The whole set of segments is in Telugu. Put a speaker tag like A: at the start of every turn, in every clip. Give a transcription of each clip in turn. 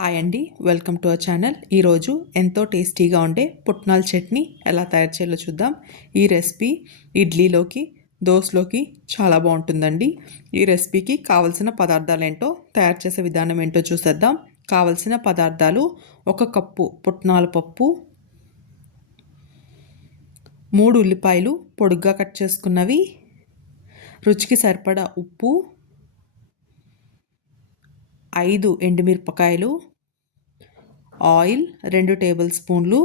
A: హాయ్ అండి వెల్కమ్ టు అవర్ ఛానల్ ఈరోజు ఎంతో టేస్టీగా ఉండే పుట్నాల చట్నీ ఎలా తయారు చేయాలో చూద్దాం. ఈ రెసిపీ ఇడ్లీలోకి దోశలోకి చాలా బాగుంటుందండి. ఈ రెసిపీకి కావలసిన పదార్థాలు ఏంటో తయారు చేసే విధానం ఏంటో చూసేద్దాం. కావలసిన పదార్థాలు ఒక కప్పు పుట్నాల పప్పు మూడు ఉల్లిపాయలు పొడుగ్గా కట్ చేసుకున్నవి రుచికి సరిపడా ఉప్పు ఐదు ఎండుమిరపకాయలు ఆయిల్ రెండు టేబుల్ స్పూన్లు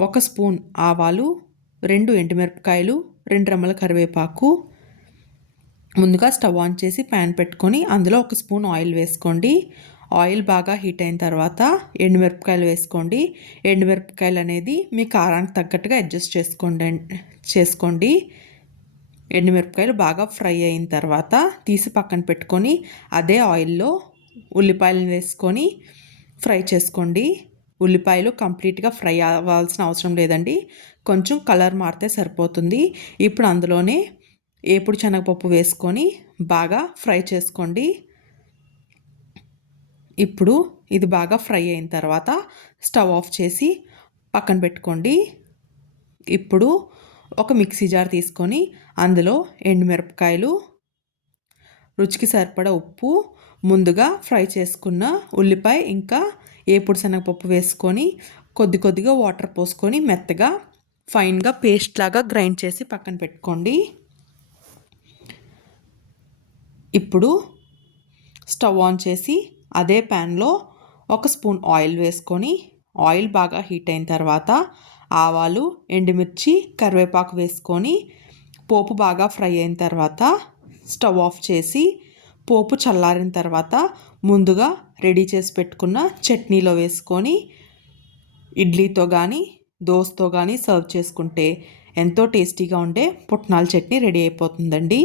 A: ఒక స్పూన్ ఆవాలు రెండు ఎండుమిరపకాయలు రెండు రెమ్మల కరివేపాకు. ముందుగా స్టవ్ ఆన్ చేసి ప్యాన్ పెట్టుకొని అందులో ఒక స్పూన్ ఆయిల్ వేసుకోండి. ఆయిల్ బాగా హీట్ అయిన తర్వాత ఎండుమిరపకాయలు వేసుకోండి. ఎండుమిరపకాయలు అనేది మీ కారానికి తగ్గట్టుగా అడ్జస్ట్ చేసుకోండి చేసుకోండి. ఎండుమిరపకాయలు బాగా ఫ్రై అయిన తర్వాత తీసి పక్కన పెట్టుకొని అదే ఆయిల్లో ఉల్లిపాయలను వేసుకొని ఫ్రై చేసుకోండి. ఉల్లిపాయలు కంప్లీట్గా ఫ్రై అవ్వాల్సిన అవసరం లేదండి. కొంచెం కలర్ మారితే సరిపోతుంది. ఇప్పుడు అందులోనే ఏపుడు శనగపప్పు వేసుకొని బాగా ఫ్రై చేసుకోండి. ఇప్పుడు ఇది బాగా ఫ్రై అయిన తర్వాత స్టవ్ ఆఫ్ చేసి పక్కన పెట్టుకోండి. ఇప్పుడు ఒక మిక్సీ జార్ తీసుకొని అందులో ఎండుమిరపకాయలు రుచికి సరిపడా ఉప్పు ముందుగా ఫ్రై చేసుకున్న ఉల్లిపాయ ఇంకా ఏపుడు శనగపప్పు వేసుకొని కొద్ది కొద్దిగా వాటర్ పోసుకొని మెత్తగా ఫైన్గా పేస్ట్ లాగా గ్రైండ్ చేసి పక్కన పెట్టుకోండి. ఇప్పుడు స్టవ్ ఆన్ చేసి అదే ప్యాన్లో ఒక స్పూన్ ఆయిల్ వేసుకొని ఆయిల్ బాగా హీట్ అయిన తర్వాత ఆవాలు ఎండుమిర్చి కరివేపాకు వేసుకొని పోపు బాగా ఫ్రై అయిన తర్వాత స్టవ్ ఆఫ్ చేసి పోపు చల్లారిన తర్వాత ముందుగా రెడీ చేసి పెట్టుకున్న చట్నీలో వేసుకొని ఇడ్లీతో కానీ దోశతో కానీ సర్వ్ చేసుకుంటే ఎంతో టేస్టీగా ఉండే పుట్నాల చట్నీ రెడీ అయిపోతుందండి.